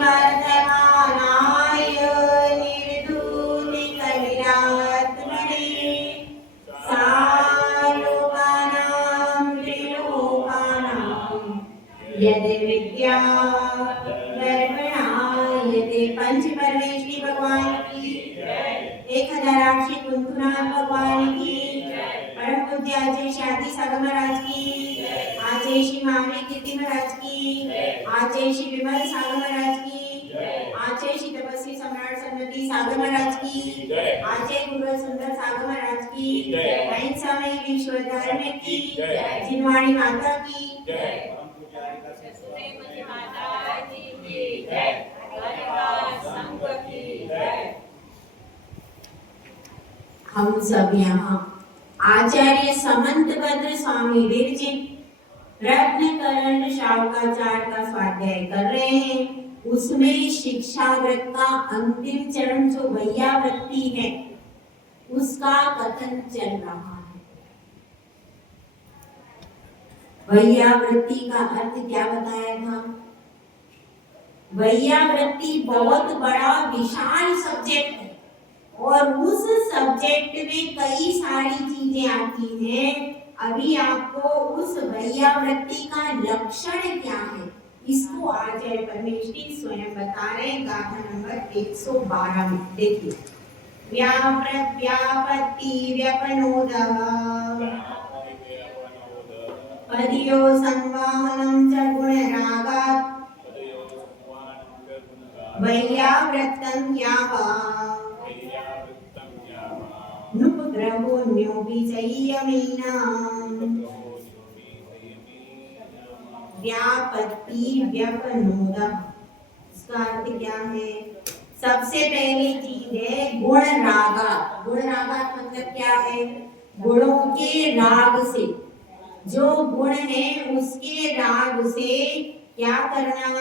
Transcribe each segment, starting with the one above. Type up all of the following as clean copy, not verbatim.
वर्धमानाय निर्धूतिकलिरात्मने सालोकानां त्रिलोकानां यदि विद्या दर्पणायते। पंच परमेश्वरी भगवान की 1008 श्री कुंतुनाथ भगवान की, परम पूज्य आचार्य शादी सागर महाराज की, आचार्य श्री महावीर कीर्ति महाराज की, आचार्य श्री विमल सागर महाराज की, आचार्य श्री तपस्वी सम्राट सन्मति सागर महाराज की, आचार्य गुरु सुंदर सागर महाराज की, अहिंसामयी विश्वधर्म की, जिनवाणी माता की, हम सब यहाँ आचार्य समंतभद्र स्वामी विरचित रत्नकरण शावकाचार का स्वाध्याय कर रहे हैं। उसमें शिक्षाव्रत का अंतिम चरण जो वैयावृत्ति है उसका कथन चल रहा है। वैयावृत्ति का अर्थ क्या बताया था? वैयावृत्ति बहुत बड़ा विशाल सब्जेक्ट है और उस सब्जेक्ट में कई सारी चीजें आती हैं। अभी आपको उस वैयावृत्ति का लक्षण क्या है इसको आचार्य परमेश्वरी स्वयं बता रहे हैं। गाथा नंबर 112 में देखिए, व्यावृत व्यापत्ति व्यपनोदः पदयो संवाहनं च गुणरागात् वैयावृत्तं यावा नुपग्रहोऽन्योऽपि संयमेन। व्यापत्ति व्यपनोदः, इसका अर्थ क्या है? सबसे पहली चीज है गुण रागा। गुण रागा मतलब क्या है? गुणों के राग से, जो गुण है उसके राग से क्या करना?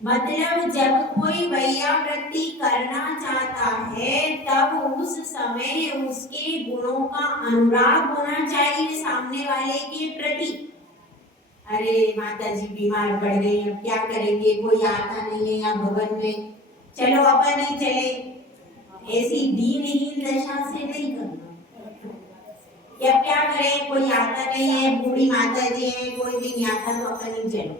मतलब जब कोई वैयावृत्ति करना चाहता है तब उस समय उसके गुणों का अनुराग होना चाहिए सामने वाले के प्रति। अरे माता जी बीमार पड़ गई, अब क्या करेंगे, कोई आता नहीं है यहाँ भवन में, चलो अपन ही चले, ऐसी दीनहीन दशा से नहीं करना। या क्या करें, कोई आता नहीं है, बूढ़ी माता जी है, कोई भी नहीं आता तो अपन ही चलो।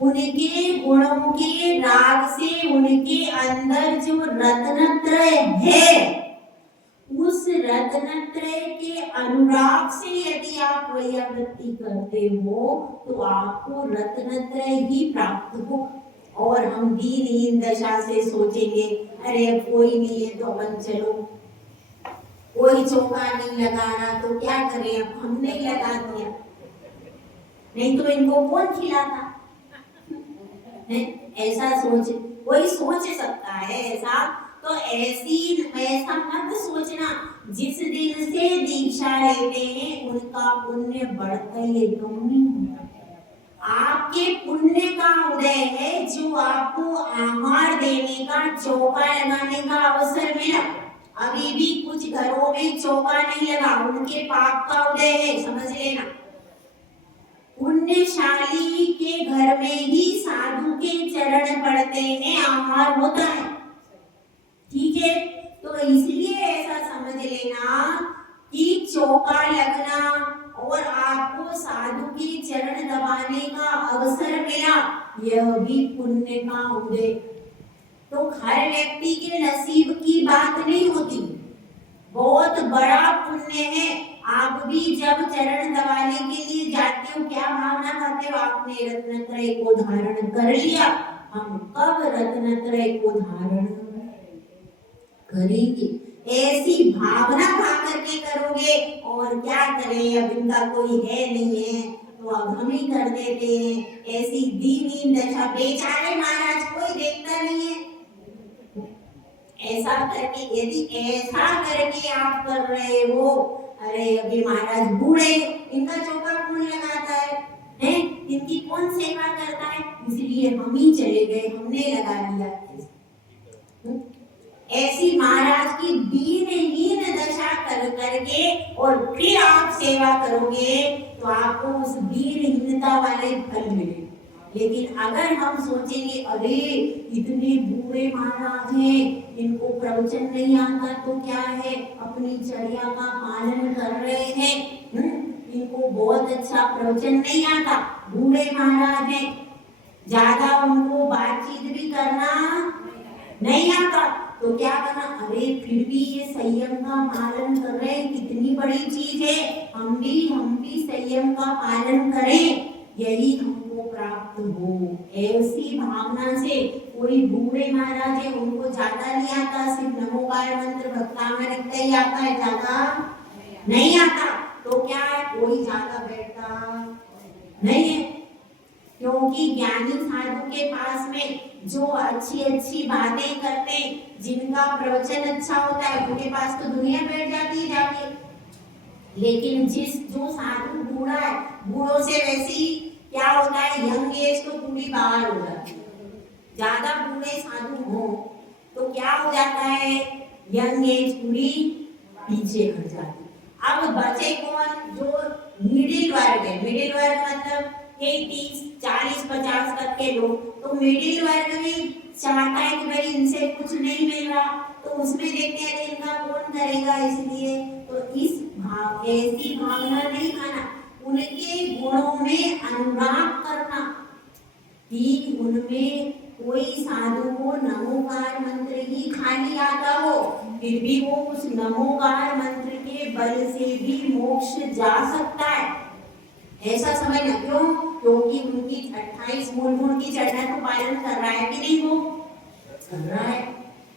उनके गुणों के राग से उनके अंदर जो रत्नत्रय है उस रत्नत्रय के अनुराग से यदि आप वैयावृत्ति करते हो तो आपको रत्नत्रय ही प्राप्त हो। और हम दीनहीन दशा से सोचेंगे अरे अब कोई नहीं है तो अपन चलो, कोई चौका नहीं लगाना तो क्या करें, अब हमने लगा दिया, नहीं तो इनको कौन खिलाता है? ऐसा सोच कोई सोच सकता है ऐसा, तो ऐसा मत सोचना। जिस दिन से दीक्षा लेते हैं उनका पुण्य बढ़ता ही एकदम नहीं होता। आपके पुण्य का उदय है जो आपको आहार देने का, चौका लगाने का अवसर मिला। अभी भी कुछ घरों में चौका नहीं लगा, उनके पाप का उदय है, समझ लेना। पुण्यशाली के घर में ही साधु के चरण पड़ते हैं, आहार होता है, ठीक है? तो इसलिए ऐसा समझ लेना कि चौका लगना और आपको साधु के चरण दबाने का अवसर मिला, यह भी पुण्य का उदय। तो हर व्यक्ति के नसीब की बात नहीं होती, बहुत बड़ा पुण्य है। आप भी जब चरण दबाने के लिए जाते हो क्या भावना करते हो? आपने रत्नत्रय को धारण कर लिया, हम कब रत्नत्रय को धारण करेंगे? ऐसी भावना खा करके करोगे। और क्या करें, अब इनका कोई है नहीं है तो अब हम ही कर देते हैं, ऐसी दीनहीन दशा। बेचारे महाराज कोई देखता नहीं है। ऐसा करके, यदि ऐसा करके आप कर रहे हो, अरे अभी महाराज बूढ़े, इनका चौका कौन लगाता है? इनकी कौन सेवा करता है? इसलिए हम ही चले गए, हमने लगा लिया। ऐसी महाराज की दीनहीन दशा कर करके और फिर आप सेवा करोगे तो आपको उस दीनहीनता वाले फल मिलेंगे। लेकिन अगर हम सोचेंगे अरे इतने बूढ़े महाराज हैं, इनको प्रवचन नहीं आता तो क्या है, अपनी चर्या का पालन कर रहे हैं, इनको बहुत अच्छा प्रवचन नहीं आता, बूढ़े महाराज हैं, ज्यादा उनको बातचीत भी करना नहीं आता, तो क्या करना, अरे फिर भी ये संयम का पालन कर रहे हैं, कितनी बड़ी चीज है, हम भी संयम का पालन करें, यही हमको प्राप्त हो। ऐसी भावना से कोई बूढ़े महाराज है, उनको ज्यादा नहीं आता, सिर्फ नमोकार मंत्र भक्तामृत इतना ही आता है, ज्यादा नहीं आता, तो क्या है, कोई ज्यादा बैठता नहीं है, क्योंकि ज्ञानी साधु के पास में जो अच्छी अच्छी बातें करते, जिनका प्रवचन अच्छा होता है, उनके पास तो दुनिया बैठ जाती है जाके। लेकिन जो साधु बूढ़ा है, बूढ़ों से वैसी क्या होता है, यंग एज तो पूरी बाहर हो जाती है, ज्यादा बूढ़े साधु हो तो क्या हो जाता है, यंग एज पूरी पीछे हट जाती। अब बचे कौन, जो मिडिल वर्ग है, मिडिल वर्ग मतलब 30, 40, 50 तक के लोग, तो मिडिल वर्ग भी चाहता है कि भाई इनसे कुछ नहीं मिल रहा, तो उसमें देखते हैं इनका कौन करेगा, इसलिए तो ऐसी भावना नहीं खाना, उनके गुणों में अनुराग करना, कि उनमें कोई साधु को नमोकार मंत्र ही खाली आता हो, फिर भी वो उस नमोकार मंत्र के बल से भी मोक्ष जा सकता है, ऐसा समझना। क्यों, क्योंकि उनकी 28 मूल गुण की चर्चा को पालन कर रहा है कि नहीं, वो कर रहा है,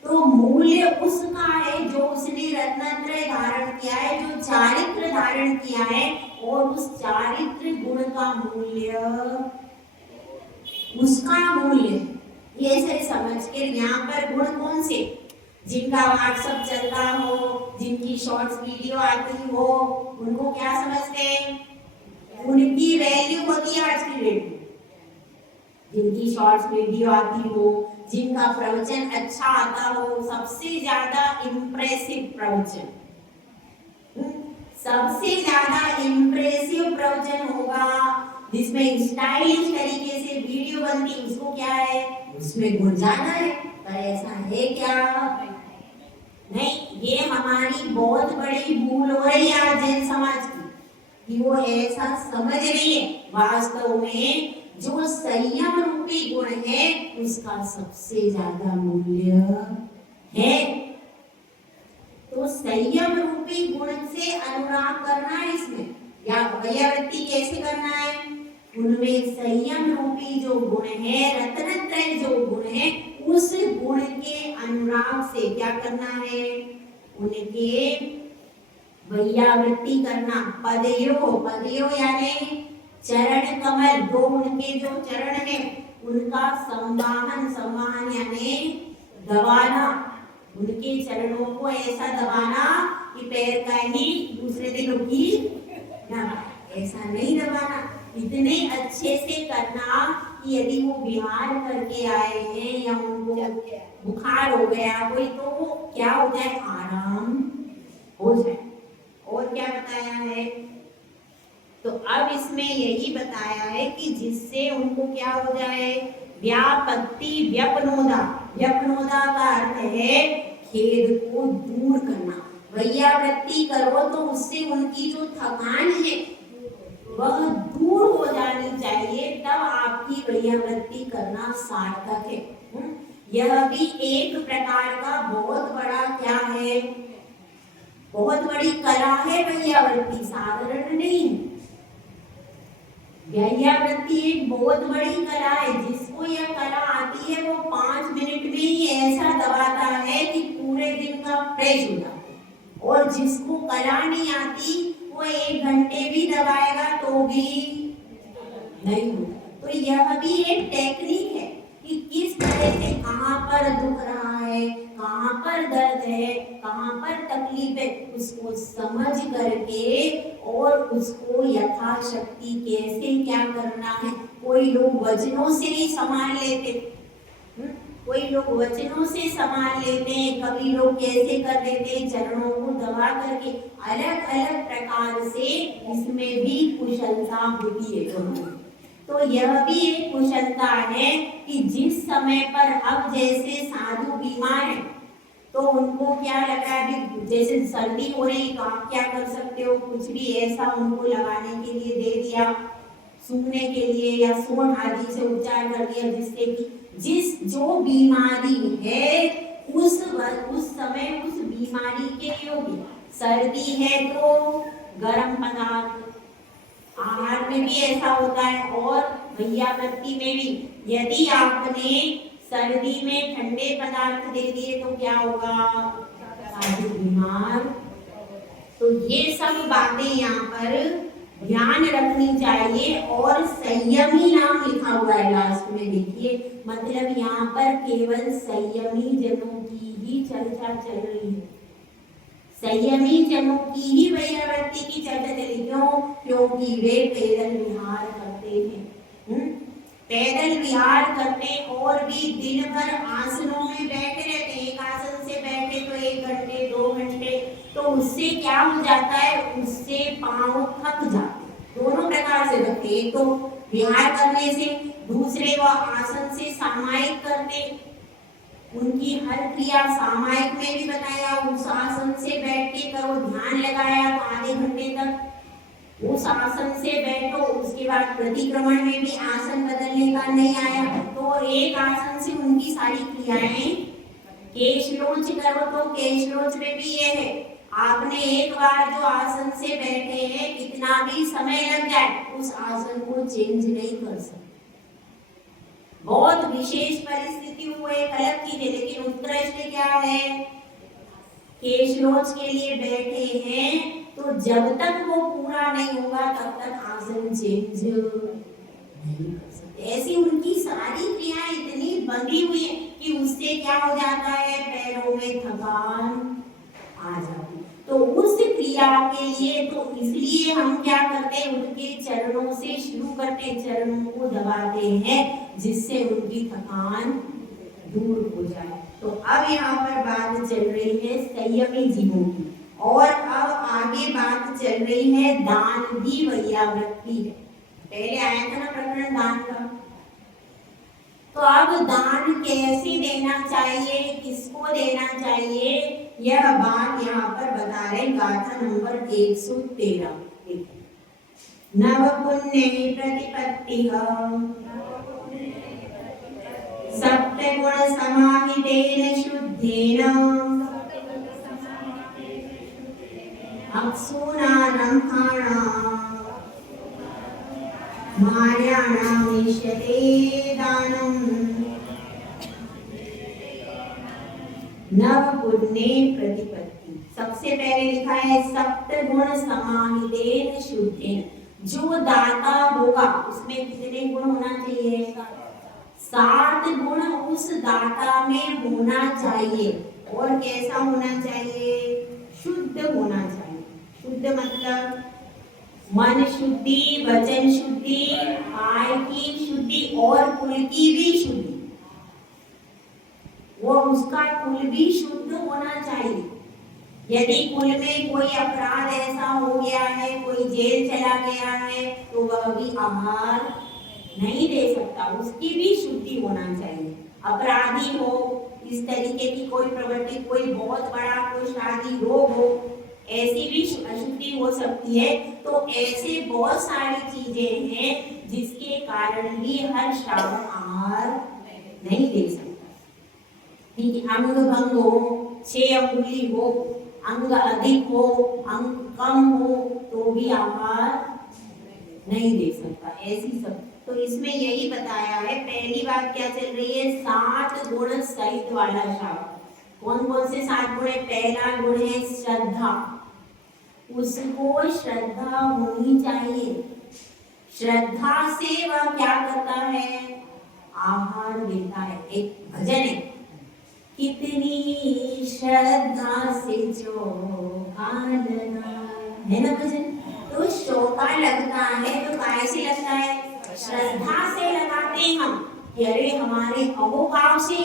तो मूल्य उसका है जो उसने रत्नत्रय धारण किया है, जो चारित्र धारण किया है, और उस चारित्र गुण का मूल्य, उसका मूल्य, ये सही समझ के यहाँ पर गुण कौन से, जिनका व्हाट्सएप चलता हो, जिनकी शॉर्ट्स वीडियो आती हो, उनको क्या समझते हैं, उनकी वैल्यू होती है आज की डेट में, जिनकी शॉर्ट्स वीडियो आती हो, जिनका प्रवचन अच्छा आता हो, सबसे ज्यादा इम्प्रेसिव प्रवचन, सबसे ज्यादा इम्प्रेसिव प्रवचन होगा, जिसमें स्टाइलिश तरीके से वीडियो बनती, उसको क्या है, उसमें गुण ज्यादा है, पर ऐसा है क्या, नहीं, ये हमारी बहुत बड़ी भूल हो रही है आज जैन समाज की, कि वो ऐसा समझ रही है, वास्तव में जो संयम रूपी गुण है उसका सबसे ज्यादा मूल्य है, तो संयम रूपी गुण से अनुराग करना है इसमें, या वैयावृत्ति कैसे करना है, उनमें संयम रूपी जो गुण है, रत्नत्रय जो गुण है, उस गुण के अनुराग से क्या करना है, उनके वैयावृत्ति करना, पदयो यानी चरण कमल, दो उनके जो चरण है उनका संवाहन यानी दबाना, उनके चरणों को ऐसा दबाना कि पैर का ही दूसरे दिनों की ना, ऐसा नहीं दबाना, इतने अच्छे से करना कि यदि वो बिहार करके आए हैं या उनको बुखार हो गया कोई, तो वो क्या हो जाए, आराम हो जाए। और क्या बताया है, तो अब इसमें यही बताया है कि जिससे उनको क्या हो जाए, व्यापत्ति व्यपनोदा, व्यपनोदा का अर्थ है खेद को दूर करना, वैयावृत्ति करो तो उससे उनकी जो थकान है वह दूर हो जानी चाहिए, तब आपकी वैयावृत्ति करना सार्थक है। यह भी एक प्रकार का बहुत बड़ा क्या है, बहुत बड़ी कला है वैयावृत्ति, साधारण नहीं। वैयावृत्ति एक बहुत बड़ी कला है, जिसको यह कला आती है वो 5 मिनट में ही ऐसा दबाता है कि पूरे दिन का फ्रेश हो जाता है, और जिसको कला नहीं आती वो 1 घंटे भी दबाएगा तो भी नहीं होता। तो यह भी एक टेक्निक है कि किस तरह से कहाँ पर दुख रहा है, कहाँ पर दर्द है, कहाँ पर तकलीफ है, उसको समझ करके और उसको यथाशक्ति कैसे क्या करना है। कोई लोग वचनों से ही संभाल लेते, कोई लोग वचनों से संभाल लेते हैं, कभी लोग कैसे कर देते हैं, चरणों को दबा करके, अलग अलग प्रकार से इसमें भी कुशलता होती है। तो यह भी एक कुशलता कि जिस समय पर अब जैसे साधु बीमार है तो उनको क्या लग रहा है, अभी जैसे सर्दी हो रही तो आप क्या कर सकते हो, कुछ भी ऐसा उनको लगाने के लिए दे दिया, सूखने के लिए या सोन आदि से उपचार कर दिया, जिससे कि जिस जो बीमारी है उस समय उस बीमारी के योग्य, सर्दी है तो गर्म पदार्थ, आहार में भी ऐसा होता है और भैया वृत्ति में भी, यदि आपने सर्दी में ठंडे पदार्थ दे दिए तो क्या होगा, साधु बीमार। तो ये सब बातें यहाँ पर ध्यान रखनी चाहिए। और संयमी नाम लिखा हुआ है लास्ट में, देखिए मतलब यहाँ पर केवल संयमी जनों की ही चर्चा चल रही है, संयमी जनों की ही वैरावृत्ति की चर्चा चली। क्यों? क्योंकि वे पैदल विहार करते हैं, पैदल विहार करते और भी दिन भर आसनों में बैठे रहते हैं, एक आसन से बैठे तो 1 घंटे 2 घंटे, तो उससे क्या हो जाता है, उससे पांव थक जाते, दोनों प्रकार से थकते, एक तो विहार करने से, दूसरे वह आसन से सामायिक करते, उनकी हर क्रिया सामायिक में भी बताया, उस आसन से बैठ के करो, ध्यान लगाया तो आधे घंटे तक उस आसन से बैठो, उसके बाद प्रतिक्रमण में भी आसन बदलने का नहीं आया तो एक आसन से उनकी सारी क्रियाएं, केशलोच करो तो केशलोच में भी ये है, आपने एक बार जो आसन से बैठे हैं कितना भी समय लग जाए उस आसन को चेंज नहीं कर सकते, बहुत विशेष परिस्थिति वो एक अलग चीज है, लेकिन उत्कृष्ट क्या है, केशलोच के लिए बैठे हैं तो जब तक वो पूरा नहीं होगा तब तक आसन चेंज नहीं कर सकते। ऐसी उनकी सारी क्रियाएं इतनी बंधी हुई है कि उससे क्या हो जाता है, पैरों में थकान आ जाती। तो उस क्रिया के लिए तो इसलिए हम क्या करते हैं, उनके चरणों से शुरू करते हैं, चरणों को दबाते हैं जिससे उनकी थकान दूर हो जाए। तो अब यहाँ पर बात चल रही है संयमी जीवों की, और अब आगे बात चल रही है दान भी वैयावृत्ति है। पहले आया था ना प्रकरण दान का, तो अब दान कैसे देना चाहिए, किसको देना चाहिए, यह बात यहाँ पर बता रहे गाथा नंबर 113। नव पुण्य प्रतिपत्ति सप्तगुण समाहितेन शुद्धेन अप्सूनारम्भाणां मार्याणामिष्यते दानम्। नव पुण्य प्रतिपत्ति, सबसे पहले लिखा है सप्तगुण समाहितेन शुद्धेन, जो दाता होगा उसमें कितने गुण होना चाहिए, 7 गुण उस दाता में होना चाहिए। और कैसा होना चाहिए, शुद्ध होना चाहिए। शुद्ध मतलब मन शुद्धि, वचन शुद्धि, काय की शुद्धि और कुल की भी शुद्धि, वो उसका कुल भी शुद्ध होना चाहिए। यदि कुल में कोई अपराध ऐसा हो गया है, कोई जेल चला गया है, तो वह भी आहार नहीं दे सकता, उसकी भी शुद्धि होना चाहिए। अपराधी हो, इस तरीके की कोई प्रवृत्ति, कोई बहुत बड़ा कोई शादी रोग हो, ऐसी भी अशुद्धि हो सकती है। तो ऐसे बहुत सारी चीजें हैं जिसके कारण भी हर श्रावक आहार नहीं दे सकता। ठीक है, अंग भंग हो, 6 अंगुली हो, अंग अधिक हो, अंग कम हो, तो भी आहार नहीं दे सकता। ऐसी सब, तो इसमें यही बताया है। पहली बात क्या चल रही है, 7 गुण सहित वाला श्रावक। कौन कौन से 7 गुण है, पहला गुण है श्रद्धा, उसको श्रद्धा होनी चाहिए। श्रद्धा से वह क्या करता है, आहार देता है। एक भजन है, कितनी श्रद्धा से चौका लगा, है ना भजन। तो चौका लगता है तो कैसे लगता है, श्रद्धा से लगाते हैं हम कि अरे हमारे अहोभाव से,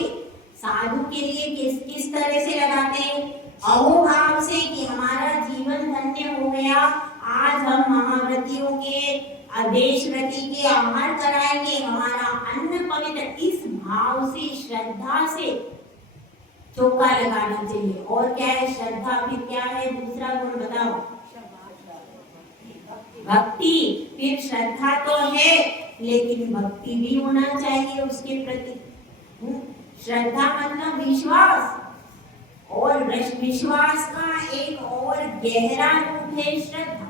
साधु के लिए किस तरह से लगाते हैं, अहोभाव से कि हमारा जीवन धन्य हो गया, आज हम महाव्रतियों के देश व्रति के आहार कराएंगे, हमारा अन्न पवित्र, इस भाव से, श्रद्धा से चौका लगाना चाहिए। और क्या है श्रद्धा, फिर क्या है दूसरा गुण बताओ? भक्ति। फिर श्रद्धा तो है लेकिन भक्ति भी होना चाहिए उसके प्रति। श्रद्धा मतलब विश्वास, और विश्वास का एक और गहरा रूप है श्रद्धा।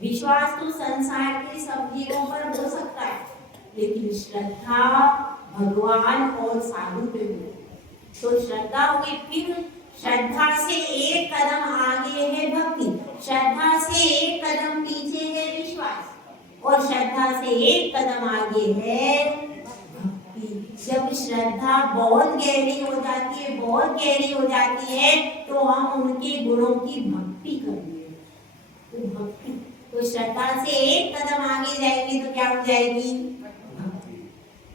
विश्वास तो संसार के सब जीवों पर हो सकता है, लेकिन श्रद्धा भगवान और साधु पे हो। तो श्रद्धा होगी, फिर श्रद्धा से एक कदम आगे है भक्ति, श्रद्धा से एक कदम पीछे है विश्वास, और श्रद्धा से एक कदम आगे है भक्ति। जब श्रद्धा बहुत गहरी हो जाती है, बहुत गहरी हो जाती है, तो हम उनके गुणों की भक्ति करेंगे। तो भक्ति, तो श्रद्धा से एक कदम आगे जाएगी तो क्या हो जाएगी?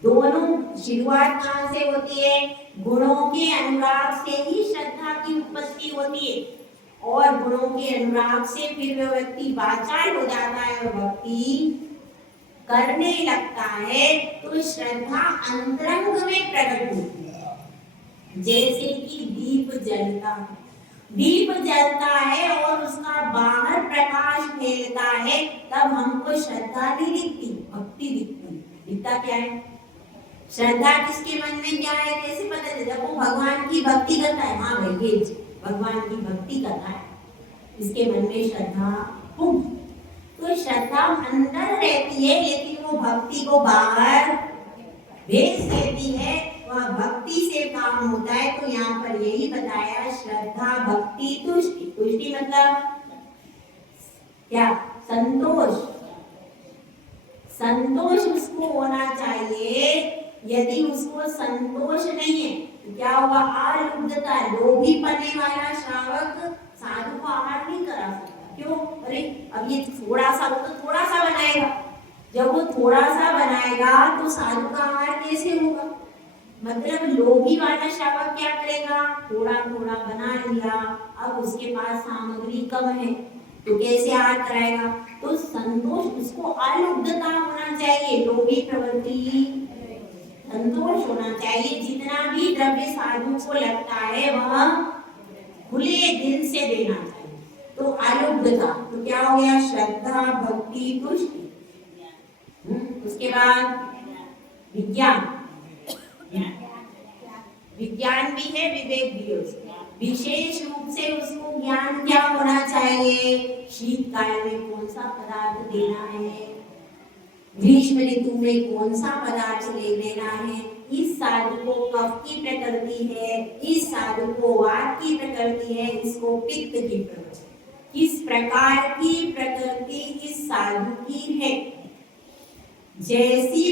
दोनों शुरुआत कहाँ से होती है? गुणों के अनुराग से ही श्रद्धा की उत्पत्ति होती है, और गुणों के अनुराग से फिर वह व्यक्ति वाचाल हो जाता है और भक्ति करने लगता है। तो श्रद्धा अंतरंग में प्रकट होती है, जैसे कि दीप जलता है। दीप जलता है और उसका बाहर प्रकाश फैलता है, तब हमको श्रद्धा नहीं दिखती, भक्ति दिखती। दिखता क्या है? श्रद्धा किसके मन में क्या है, कैसे पता चले? जब वो भगवान की भक्ति करता है, हाँ भाई ये भगवान की भक्ति करता है, इसके मन में श्रद्धा होगी। तो श्रद्धा अंदर रहती है लेकिन वो भक्ति को बाहर भेज देती है, वह भक्ति से काम होता है। तो यहाँ पर यही बताया, श्रद्धा भक्ति तुष्टि। तुष्टि मतलब क्या? संतोष। संतोष उसको होना चाहिए। यदि उसको संतोष नहीं है तो क्या होगा? आलुब्धता, लोभी पने वाला श्रावक साधु को आहार नहीं करा सकता। क्यों? अरे अब ये थोड़ा सा, वो तो थोड़ा सा बनाएगा, जब वो थोड़ा सा बनाएगा तो साधु का आहार कैसे होगा? मतलब लोभी वाला श्रावक क्या करेगा? थोड़ा थोड़ा बना लिया, अब उसके पास सामग्री कम है तो कैसे आहार कराएगा? तो संतोष, उसको आलुब्धता होना चाहिए, लोभी प्रवृत्ति संतोष होना चाहिए। जितना भी द्रव्य साधु को लगता है वह खुले दिल से देना चाहिए। तो आलुब्धता, तो क्या हो गया? श्रद्धा भक्ति तुष्टि। उसके बाद विज्ञान। विज्ञान भी है, विवेक भी है। विशेष रूप से उसको ज्ञान क्या होना चाहिए? शीतकाल में कौन सा पदार्थ देना है, ग्रीष्म ऋतु में कौन सा पदार्थ ले लेना है, इस साधु को कफ की प्रकृति है, इस साधु को वात की प्रकृति है, इसको पित्त की प्रकृति, किस प्रकार की प्रकृति इस साधु की है, जैसी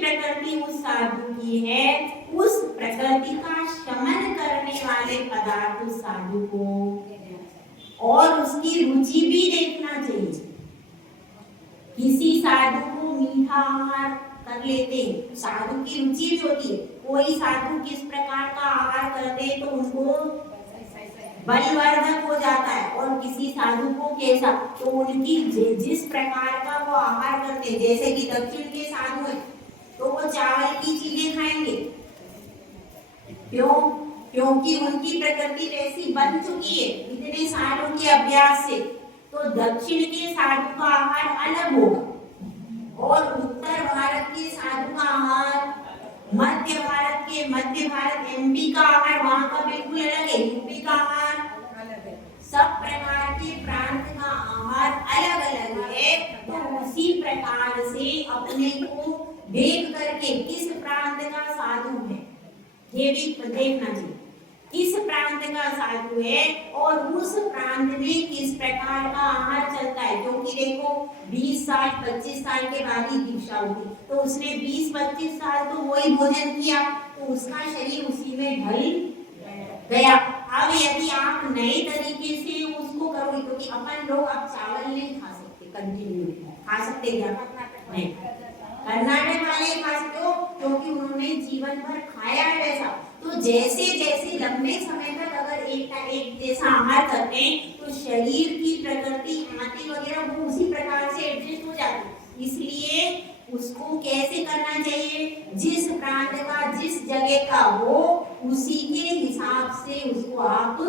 प्रकृति उस साधु की है, उस प्रकृति का शमन करने वाले पदार्थ उस साधु को, और उसकी रुचि भी देखना चाहिए। किसी साधु को मीठा आहार कर लेते हैं, साधु की रुचि भी होती है। कोई साधु किस प्रकार का आहार करते हैं तो उनको बलवर्धक हो जाता है, और किसी साधु को कैसा, तो उनकी जिस प्रकार का वो आहार करते हैं, जैसे कि दक्षिण के साधु हैं तो वो चावल की चीजें खाएंगे। क्यों? क्योंकि उनकी प्रकृति वैसी बन चुकी है इतने सालों के अभ्यास से। तो दक्षिण के साधु का आहार अलग होगा, और उत्तर भारत के साधु का आहार, मध्य भारत एमपी का आहार वहाँ का बिल्कुल अलग है, यूपी का आहार, सब प्रकार के प्रांत का आहार अलग अलग है। तो उसी प्रकार से अपने को देख करके किस प्रांत का साधु है ये भी देखना चाहिए, किस प्रांत का साधु है और उस प्रांत में किस प्रकार का आहार चलता है। क्योंकि देखो 20 साल 25 साल के बाद ही दीक्षा होती, तो उसने 20-25 साल तो वही भोजन किया, तो उसका शरीर उसी में ढल गया। अब यदि आप नए तरीके से उसको करोगे, क्योंकि अपन लोग अब चावल नहीं खा सकते कंटिन्यू, खा सकते क्या? नहीं, कर्नाटक वाले खा सकते हो क्योंकि उन्होंने जीवन भर खाया है वैसा। तो जैसे जैसे लंबे समय तक अगर एक जैसा आहार करते हैं तो शरीर की प्रकृति आंतें वगैरह वो उसी प्रकार से एडजस्ट हो जाती है। इसलिए उसको कैसे करना चाहिए? जिस जगह का हो, उसी के हिसाब से उसको आप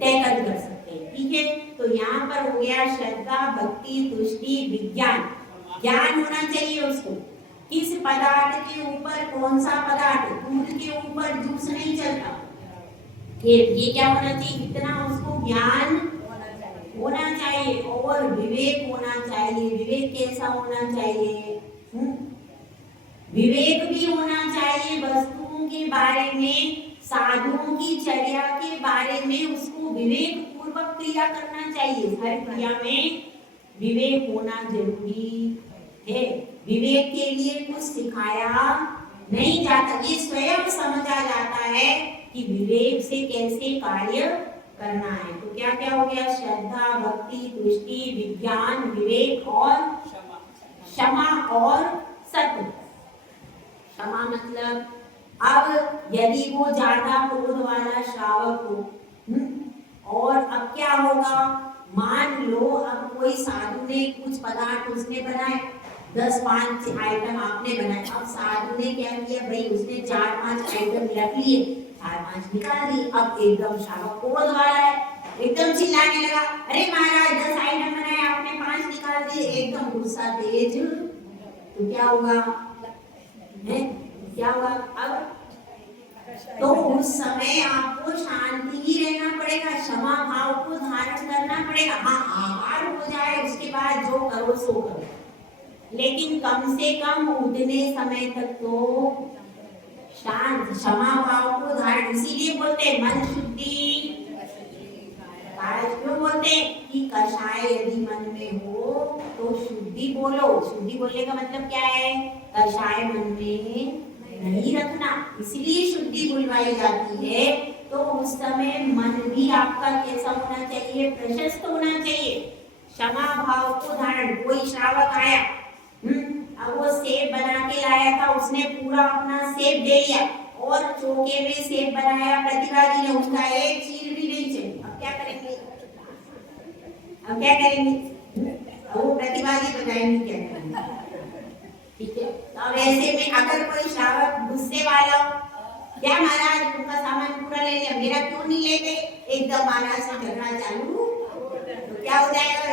टैकल कर सकते हैं। ठीक है, तो यहाँ पर हो गया श्रद्धा, भक्ति, तुष्टि, विज्ञान। ज्ञान होना चाहिए उसको, किस पदार्थ के ऊपर कौन सा पदार्थ, दूध के ऊपर जूस नहीं चलता, ये क्या होना चाहिए, इतना उसको ज्ञान होना चाहिए और विवेक होना चाहिए। विवेक कैसा होना चाहिए? विवेक भी होना चाहिए वस्तुओं के बारे में, साधुओं की चर्या के बारे में उसको विवेक पूर्वक क्रिया करना चाहिए। हर क्रिया में विवेक होना जरूरी है। विवेक के लिए कुछ सिखाया नहीं जाता, ये स्वयं समझा जाता है कि विवेक से कैसे कार्य करना है। तो क्या क्या हो गया? श्रद्धा, भक्ति, तुष्टि, विज्ञान, विवेक और क्षमा और सत्य। क्षमा मतलब अब यदि वो ज्यादा क्रोध वाला श्रावक हो और अब क्या होगा, मान लो अब कोई साधु ने कुछ पदार्थ उसने बनाए, 10-5 आइटम आपने बनाए, अब साधु ने क्या किया भाई, उसने 4-5 आइटम रख लिए, 4-5 निकाल दी। अब एकदम श्रावक क्रोध वाला है, एकदम चिल्लाने लगा, अरे महाराज 10 आइटम बनाए आपने 5 निकाल दिए, एकदम गुस्सा तेज। तो क्या होगा? क्या होगा? अब तो उस समय आपको शांति ही रहना पड़ेगा, क्षमा भाव को धारण करना पड़ेगा। हाँ, आहार हो जाए उसके बाद जो करो सो करो, लेकिन कम से कम उतने समय तक तो शांत क्षमा भाव को धारण। इसीलिए बोलते हैं मन शुद्धि, क्यों बोलते हैं कि कषाय यदि मन में हो तो शुद्धि बोलो। शुद्धि बोलने का मतलब क्या है? कषाय मन में नहीं रखना, इसलिए शुद्धि बुलवाई जाती है। तो उस समय मन भी आपका कैसा होना चाहिए? प्रशस्त होना चाहिए, क्षमा भाव को धारण। कोई श्रावक आया, अब वो सेब बना के लाया था, उसने पूरा अपना सेब दे लिया और चौके में सेब बनाया, प्रतिवादी ने उसका एक चीर भी नहीं चाहिए। अब क्या करेंगे? अब क्या करेंगे? वो प्रतिवादी बताएंगे क्या करेंगे। ठीक है, तो ऐसे में अगर कोई श्रावक गुस्से वाला, क्या महाराज उनका सामान पूरा ले लिया, मेरा क्यों नहीं लेते, एकदम महाराज से झगड़ा चालू, तो क्या हो जाएगा?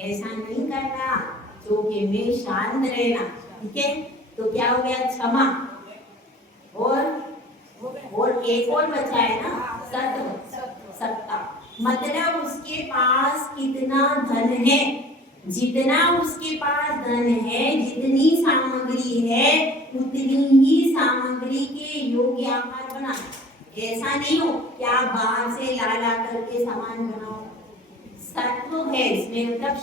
ऐसा नहीं करना, चौके में शांत रहना। ठीक है, तो क्या हो गया? क्षमा और एक और बचा है ना, सत्ता। मतलब उसके पास कितना धन है, जितना उसके पास धन है, जितनी सामग्री है, उतनी ही सामग्री के योग्य आहार बना। ऐसा नहीं हो कि आप बाहर से ला करके सामान बनाओ। सत्व है इसमें, मतलब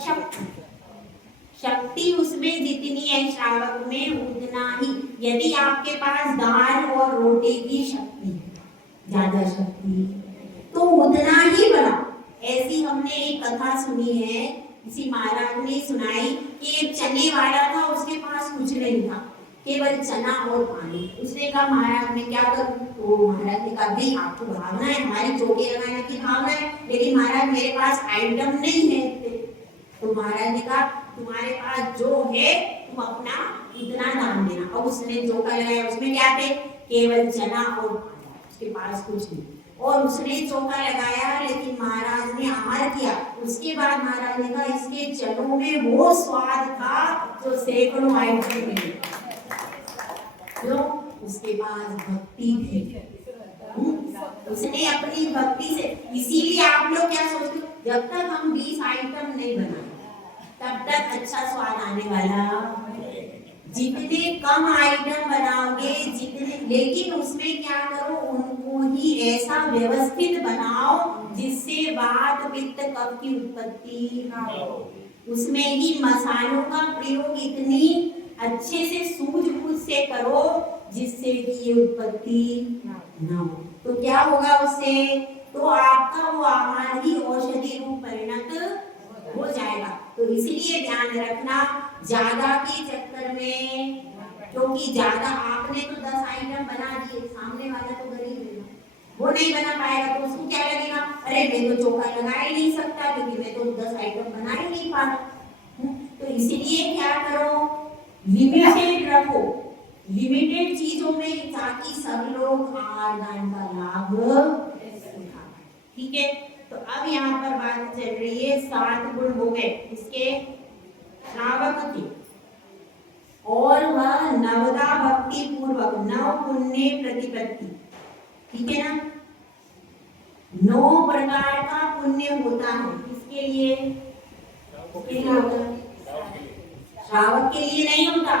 शक्ति उसमें जितनी है श्रावक में उतना ही। यदि आपके पास दाल और रोटी की शक्ति है, ज्यादा शक्ति, तो उतना ही बना। ऐसी हमने एक कथा सुनी है, किसी महाराज ने सुनाई कि एक चने वाला था, उसके पास कुछ नहीं था, केवल चना और पानी। उसने कहा महाराज मैं क्या करूं? तो महाराज ने कहा भाई आपको भावना है, हमारी चौके लगाने की भावना है, लेकिन महाराज मेरे पास आइटम नहीं है। तो महाराज ने कहा तुम्हारे पास जो है तुम अपना इतना दान देना। और उसने चौका लगाया, उसमें क्या थे? केवल चना और पानी, उसके पास कुछ नहीं। और उसने चौका लगाया, लेकिन महाराज ने आहार किया। उसके बाद महाराज ने कहा इसके चनों में वो स्वाद था जो सैकड़ों आइटम में, जो उसके पास भक्ति थी। उसने अपनी भक्ति से, इसीलिए आप लोग क्या सोचते हो, जब तक हम 20 आइटम नहीं बनाए तब तक अच्छा स्वाद आने वाला। जितने कम आइटम बनाओगे, जितने, लेकिन उसमें क्या करो, उनको ही ऐसा व्यवस्थित बनाओ जिससे वात पित्त कफ की उत्पत्ति ना हो। उसमें ही मसालों का प्रयोग इतनी अच्छे से सूझबूझ से करो जिससे कि ये उत्पत्ति ना हो। तो क्या होगा उससे? तो आपका वो आहार ही औषधि रूप परिणत हो जाएगा। तो इसलिए ध्यान रखना, ज्यादा के चक्कर में, क्योंकि ज्यादा आपने तो 10 आइटम बना दिए, सामने वाला तो गरीब है, वो नहीं बना पाएगा, तो उसको क्या लगेगा, अरे मैं तो चौका लगा ही नहीं सकता क्योंकि मैं तो 10 आइटम बना ही नहीं पा रहा। तो इसलिए क्या करो, लिमिटेड रखो, लिमिटेड चीज चीजों में ताकि सब लोग आहार दान का लाभ उठा। ठीक है, तो अब यहाँ पर बात चल रही है 7 गुण हो गए इसके श्रावक के, और वह नवदा भक्ति पूर्वक नव पुण्य प्रतिपत्ति। ठीक है ना, 9 प्रकार का पुण्य होता है। किसके लिए? श्रावक के लिए नहीं होता।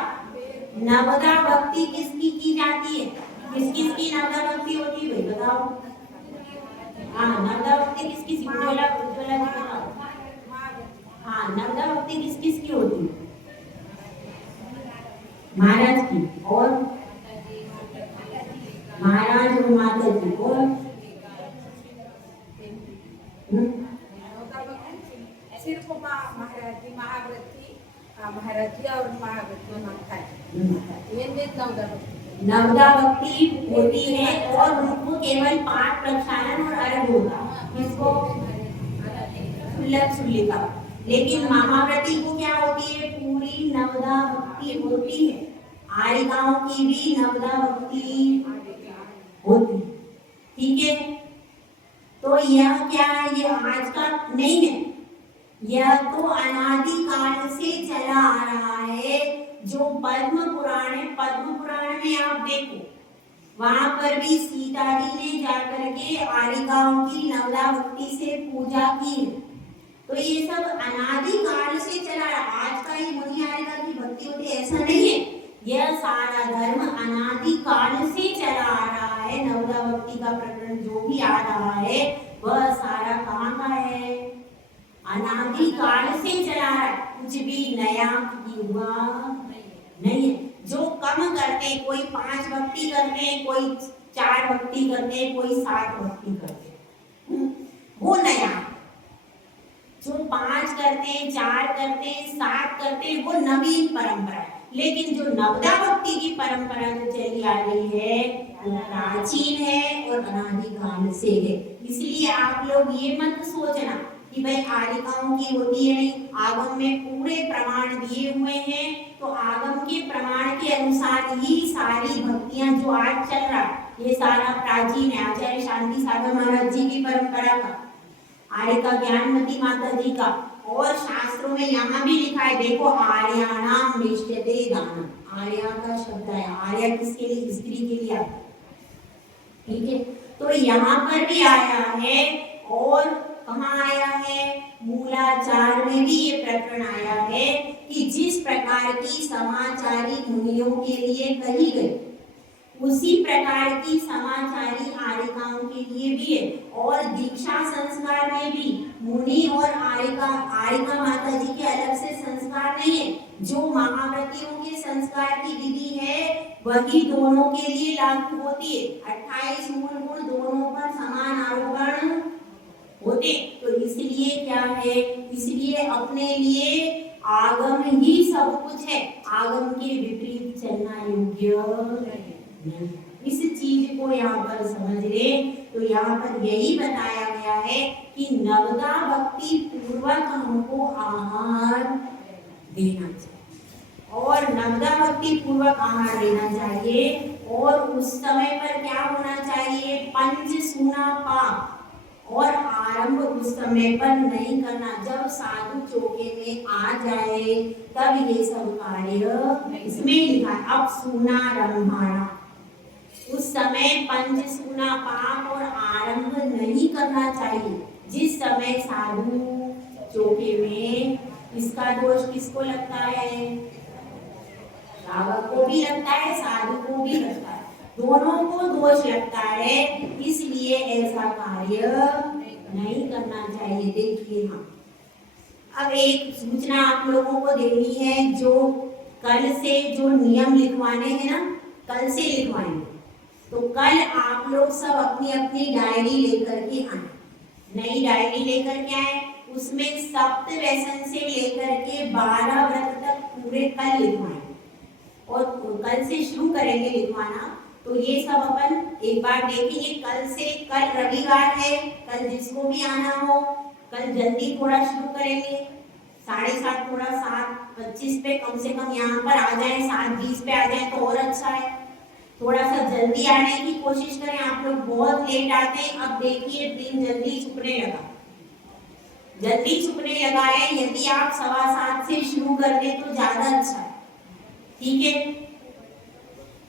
नवदा भक्ति किसकी की जाती है? किस किस की नवदा भक्ति होती है भाई बताओ? हाँ, नवदा भक्ति किस किस की? उज्ज्वला उज्ज्वला जी बताओ। हाँ, नवदा भक्ति किस किस की होती है? महाराज की, और महाराज और माता जी, और सिर्फ महाराजी महाव्रती महाराजी और महाव्रती माता ये नवदा भक्ति। नवदा भक्ति होती है और उनको केवल 5 प्रक्षालन और अर्घ होता है। इसको सुल्लिका। लेकिन महाव्रती को क्या होती है? पूरी नवदा भक्ति होती है। आरिकाओं की भी नवदा भक्ति होती है। ठीक है, तो यह क्या है? ये आज का नहीं है, यह तो अनादि काल से चला आ रहा है। जो पद्म पुराण है, पद्म पुराण में आप देखो, वहां पर भी सीता जी ने जाकर के आरिकाओं की नवदा भक्ति से पूजा की। तो ये सब अनादि काल से चला रहा। आज का ही मुनि आरिका की भक्ति होती है ऐसा नहीं है। यह सारा धर्म अनादि काल से चला आ रहा है। नवदा भक्ति का प्रकरण जो भी आ रहा है वह सारा कहाँ का है? अनादि काल से चला रहा है। कुछ भी नया युवा नहीं है। जो कम करते हैं, कोई 5 भक्ति करते हैं, कोई 4 भक्ति करते हैं, कोई 7 भक्ति करते हैं, वो नया। जो 5 करते हैं, 4 करते हैं, 7 करते हैं, वो नवीन परंपरा है। लेकिन जो नवदा भक्ति की परंपरा जो चली आ रही है वो प्राचीन है और अनादिकाल से है। इसलिए आप लोग ये मत सोचना कि भाई आरिकाओं की होती है नहीं। आगम में पूरे प्रमाण दिए हुए हैं, तो आगम के प्रमाण के अनुसार ही सारी भक्तियां जो आज चल रहा है ये सारा प्राचीन है। आचार्य शांति सागर महाराज जी की परंपरा का, आर्य का ज्ञानमती माता जी का, और शास्त्रों में यहाँ भी लिखा है। देखो, आर्याणाम निष्ठते दानम। आर्या का शब्द है। आर्या किसके लिए? स्त्री के लिए आता है। ठीक है, तो यहाँ पर भी आया है। और कहाँ आया है? मूलाचार में भी ये प्रकरण आया है कि जिस प्रकार की समाचारी मुनियों के लिए कही गई उसी प्रकार की समाचारी आरिकाओं के लिए भी है। और दीक्षा संस्कार में भी मुनि और आरिका माता जी के अलग से संस्कार नहीं है। जो महाव्रतियों के संस्कार की विधि है वही दोनों के लिए लागू होती है। 28 मूल गुण दोनों पर समान आरोपण होते। तो इसलिए क्या है? इसलिए अपने लिए आगम ही सब कुछ है। आगम के विपरीत चलना योग्य नहीं। इस चीज को यहाँ पर समझ ले। तो यहाँ पर यही बताया गया है कि नवदा भक्ति पूर्वक हमको आहार देना चाहिए, और नवदा भक्ति पूर्वक आहार देना चाहिए। और उस समय पर क्या होना चाहिए? पंच सूना पाप और आरंभ उस समय पर नहीं करना। जब साधु चौके में आ जाए तब ये सब कार्य इसमें लिखा। अब सूना रंभाना, उस समय पंच सूना पाप और आरंभ नहीं करना चाहिए। जिस समय साधु चौके में, इसका दोष किसको लगता है? श्रावक को भी लगता है, साधु को भी लगता है, दोनों को दोष लगता है। इसलिए ऐसा कार्य नहीं करना चाहिए। देखिए, हाँ, अब एक सूचना आप लोगों को देनी है। जो कल से जो नियम लिखवाने हैं ना, कल से लिखवाएंगे। तो कल आप लोग सब अपनी अपनी डायरी लेकर के आए। नई डायरी लेकर के आए। उसमें सप्त व्यसन से लेकर के 12 व्रत तक पूरे कल लिखवाएंगे, और कल से शुरू करेंगे लिखवाना। तो ये सब अपन एक बार देखेंगे। कल रविवार है, कल जिसको भी आना हो कल जल्दी थोड़ा शुरू करेंगे। 7:30 थोड़ा 7:25 पे कम से कम यहाँ पर आ जाए, 7:20 पे आ जाए तो और अच्छा है। थोड़ा सा जल्दी आने की कोशिश करें। आप लोग बहुत लेट आते हैं। अब देखिए दिन जल्दी छुपने लगा, जल्दी छुपने लगा है। यदि आप 7:15 से शुरू कर दें तो ज्यादा अच्छा है, ठीक है।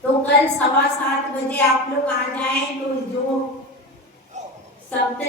तो कल 7:15 बजे आप लोग आ जाएं। तो जो सप्त